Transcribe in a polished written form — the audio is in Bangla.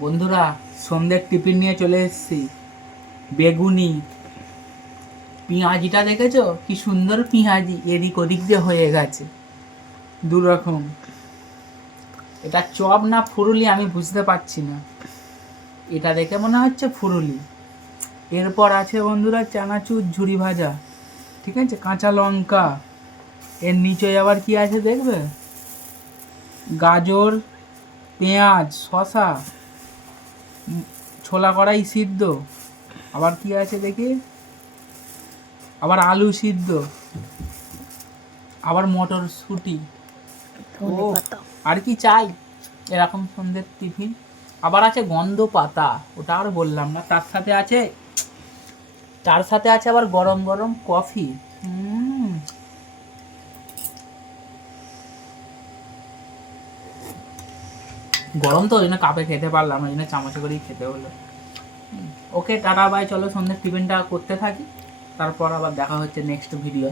বন্ধুরা, সন্ধ্যের টিফিন নিয়ে চলে এসেছি। বেগুনি, পেঁয়াজিটা দেখেছো কি সুন্দর পেঁয়াজি, এদিক ওদিক দিয়ে হয়ে গেছে দু রকম। এটা চপ না ফুরুলি আমি বুঝতে পারছি না, এটা দেখে মনে হচ্ছে ফুরুলি। এরপর আছে বন্ধুরা চানাচুর ঝুরি ভাজা, ঠিক আছে, কাঁচা লঙ্কা। এর নিচে আবার কি আছে দেখবে, গাজর, পেঁয়াজ, শসা, ছোলা কড়াই সিদ্ধ, আবার কি আছে দেখি, আবার আলু সিদ্ধ, আবার মটরশুঁটি। ও, আর কি চাই এরকম সন্ধ্যের টিফিন। আবার আছে গন্ধ পাতা, ওটা আর বললাম না। তার সাথে আছে আবার গরম গরম কফি। গরম তো ওই জন্য কাপে খেতে পারলাম না, ওই জন্য চামচে করেই খেতে হলো। ওকে, টাটা বাই, চলো সন্ধ্যের টিফিনটা করতে থাকি, তারপর আবার দেখা হচ্ছে নেক্সট ভিডিও।